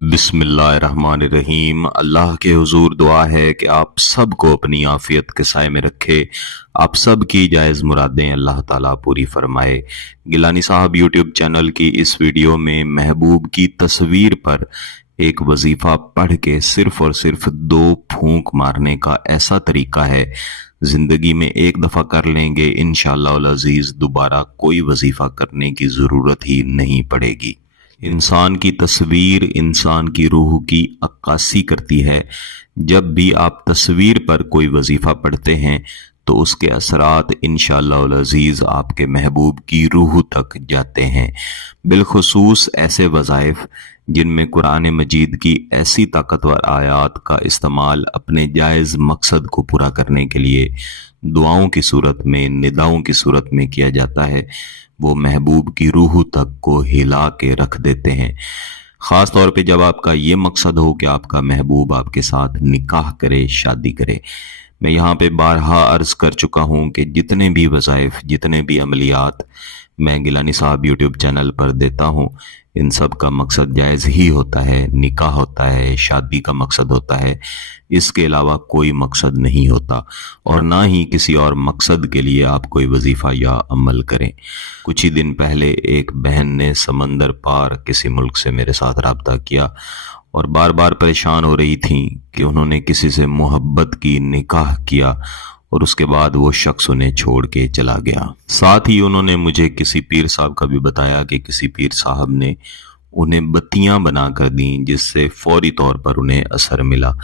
बिस्मिल्लाहिर्रहमानिर्रहीम। अल्लाह के हुजूर दुआ है कि आप सब को अपनी आफियत के साए में रखे। आप सब की जायज़ मुरादें अल्लाह ताला पूरी फरमाए। गिलानी साहब यूट्यूब चैनल की इस वीडियो में महबूब की तस्वीर पर एक वजीफ़ा पढ़ के सिर्फ और सिर्फ 2 फूंक मारने का ऐसा तरीका है, ज़िंदगी में एक दफ़ा कर लेंगे इंशाअल्लाह अज़ीज़, दोबारा कोई वजीफ़ा करने की ज़रूरत ही नहीं पड़ेगी। इंसान की तस्वीर इंसान की रूह की अक्कासी करती है। जब भी आप तस्वीर पर कोई वजीफ़ा पढ़ते हैं तो उसके असरात इंशाअल्लाह अज़ीज़ आपके महबूब की रूह तक जाते हैं। बिलखुसूस ऐसे वज़ाइफ जिनमें कुरान मजीद की ऐसी ताकतवर आयात का इस्तेमाल अपने जायज़ मकसद को पूरा करने के लिए दुआओं की सूरत में, निदाओं की सूरत में किया जाता है, वो महबूब की रूह तक को हिला के रख देते हैं। ख़ास तौर पे जब आपका ये मकसद हो कि आपका महबूब आपके साथ निकाह करे, शादी करे। मैं यहाँ पे बारहा अर्ज़ कर चुका हूँ कि जितने भी वज़ाइफ, जितने भी अमलियात मैं गिलानी साहब यूट्यूब चैनल पर देता हूँ, इन सब का मकसद जायज़ ही होता है, निकाह होता है, शादी का मकसद होता है। इसके अलावा कोई मकसद नहीं होता और ना ही किसी और मकसद के लिए आप कोई वजीफ़ा या अमल करें। कुछ ही दिन पहले एक बहन ने समंदर पार किसी मुल्क से मेरे साथ रब्ता किया और बार बार परेशान हो रही थी कि उन्होंने किसी से मोहब्बत की, निकाह किया और उसके बाद वो शख्स उन्हें छोड़ के चला गया। साथ ही उन्होंने मुझे किसी पीर साहब का भी बताया कि किसी पीर साहब ने उन्हें बत्तियां बना कर दी जिससे फौरी तौर पर उन्हें असर मिला।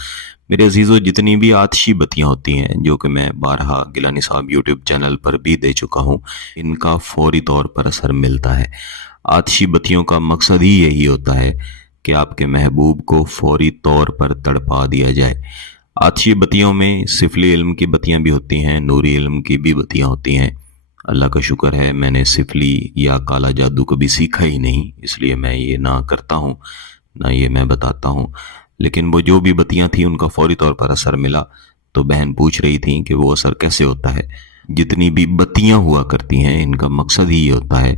मेरे अजीज़ों, जितनी भी आतिशी बत्तियां होती हैं, जो कि मैं बारहा गिलानी साहब यूट्यूब चैनल पर भी दे चुका हूँ, इनका फौरी तौर पर असर मिलता है। आतिशी बत्तियों का मकसद ही यही होता है कि आपके महबूब को फौरी तौर पर तड़पा दिया जाए। आतिशी बत्तियों में सिफली इल्म की बत्तियां भी होती हैं, नूरी इल्म की भी बत्तियां होती हैं। अल्लाह का शुक्र है मैंने सिफली या काला जादू कभी सीखा ही नहीं, इसलिए मैं ये ना करता हूँ, ना ये मैं बताता हूँ। लेकिन वो जो भी बत्तियां थी उनका फौरी तौर पर असर मिला। तो बहन पूछ रही थी कि वो असर कैसे होता है। जितनी भी बत्तियां हुआ करती हैं इनका मकसद ही ये होता है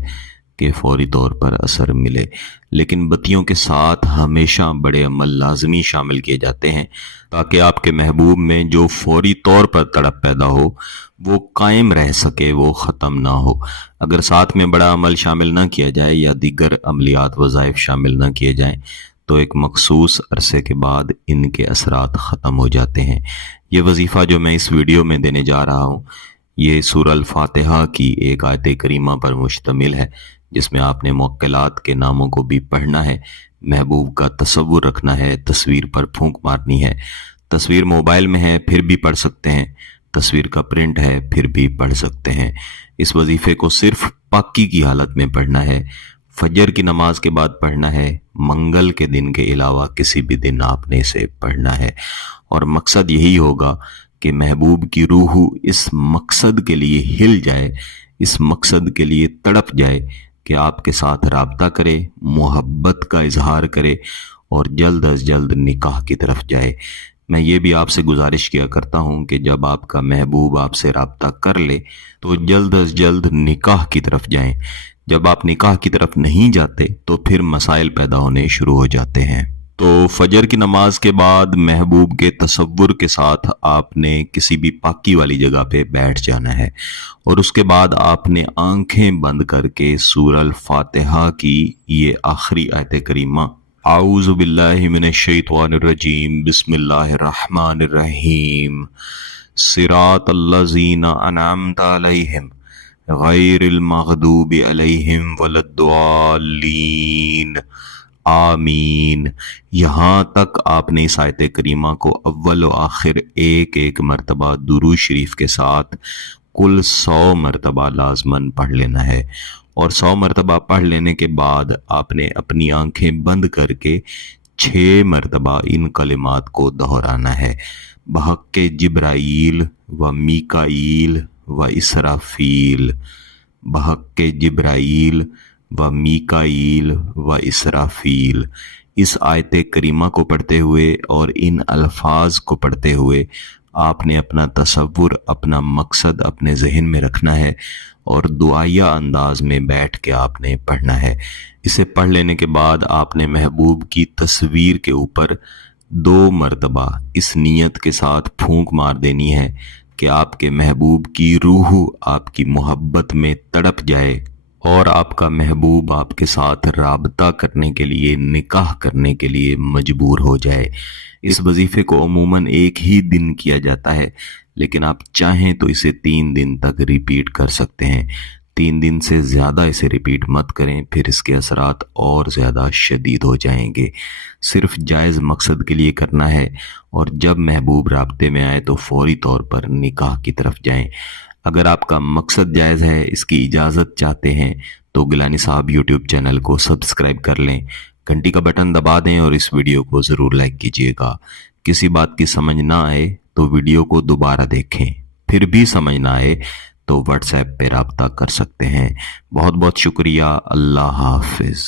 कि फौरी तौर पर असर मिले। लेकिन बत्तियों के साथ हमेशा बड़े अमल लाजमी शामिल किए जाते हैं ताकि आपके महबूब में जो फौरी तौर पर तड़प पैदा हो वो कायम रह सके, वो ख़त्म ना हो। अगर साथ में बड़ा अमल शामिल ना किया जाए या दीगर अमलियात वज़ाइफ शामिल ना किए जाएं तो एक मखसूस अरसे के बाद इनके असरात ख़त्म हो जाते हैं। ये वजीफ़ा जो मैं इस वीडियो में देने जा रहा हूँ, ये सूरह अल फातिहा की एक आयत करीमा पर मुश्तमिल है, जिसमें आपने मुक्किलात के नामों को भी पढ़ना है, महबूब का तसव्वुर रखना है, तस्वीर पर फूंक मारनी है। तस्वीर मोबाइल में है फिर भी पढ़ सकते हैं, तस्वीर का प्रिंट है फिर भी पढ़ सकते हैं। इस वजीफे को सिर्फ पाकी की हालत में पढ़ना है, फजर की नमाज के बाद पढ़ना है, मंगल के दिन के अलावा किसी भी दिन आपने इसे पढ़ना है। और मकसद यही होगा कि महबूब की रूह इस मकसद के लिए हिल जाए, इस मकसद के लिए तड़प जाए कि आपके साथ राब्ता करे, मोहब्बत का इजहार करे और जल्द अज जल्द निकाह की तरफ जाए। मैं ये भी आपसे गुजारिश किया करता हूँ कि जब आपका महबूब आपसे राब्ता कर ले तो जल्द अज जल्द निकाह की तरफ जाएं। जब आप निकाह की तरफ नहीं जाते तो फिर मसाइल पैदा होने शुरू हो जाते हैं। तो फजर की नमाज के बाद महबूब के तसव्वुर के साथ आपने किसी भी पाकी वाली जगह पे बैठ जाना है और उसके बाद आपने आंखें बंद करके सूरह अल फातिहा की ये आखिरी आयत करीमा, आऊज़ु बिल्लाहि मिनश शैतानिर रजीम, बिस्मिल्लाहिर रहमानिर रहीम, सिरातल्लज़ीना अनअमता अलैहिम गैरिल मग़दूबि अलैहिम वलद्दालीन, आमीन। यहाँ तक आपने इस आयत करीमा को अव्वल व आखिर एक एक मरतबा दुरूद शरीफ के साथ कुल 100 मरतबा लाजमन पढ़ लेना है और 100 मरतबा पढ़ लेने के बाद आपने अपनी आंखें बंद करके 6 मरतबा इन कलिमात को दोहराना है। बहक़्क़े जिब्राईल व मीकाईल व इसराफील, बहक़्क़े जिब्राईल व मीकाईल व इसराफील। इस आयत करीमा को पढ़ते हुए और इन अल्फाज को पढ़ते हुए आपने अपना तसव्वुर, अपना मकसद अपने जहन में रखना है और दुआया अंदाज में बैठ के आपने पढ़ना है। इसे पढ़ लेने के बाद आपने महबूब की तस्वीर के ऊपर 2 मरतबा इस नीयत के साथ फूंक मार देनी है कि आपके महबूब की रूह आपकी मोहब्बत में तड़प जाए और आपका महबूब आपके साथ राबता करने के लिए, निकाह करने के लिए मजबूर हो जाए। इस वजीफे को अमूमन एक ही दिन किया जाता है, लेकिन आप चाहें तो इसे 3 दिन तक रिपीट कर सकते हैं। 3 दिन से ज़्यादा इसे रिपीट मत करें, फिर इसके असरात और ज़्यादा शदीद हो जाएंगे। सिर्फ जायज़ मकसद के लिए करना है और जब महबूब राब्ते में आए तो फौरी तौर पर निकाह की तरफ जाएं। अगर आपका मकसद जायज़ है, इसकी इजाज़त चाहते हैं, तो गिलानी साहब यूट्यूब चैनल को सब्सक्राइब कर लें, घंटी का बटन दबा दें और इस वीडियो को ज़रूर लाइक कीजिएगा। किसी बात की समझ ना आए तो वीडियो को दोबारा देखें, फिर भी समझ ना आए तो व्हाट्सएप पे राब्ता कर सकते हैं। बहुत बहुत शुक्रिया। अल्लाह हाफिज़।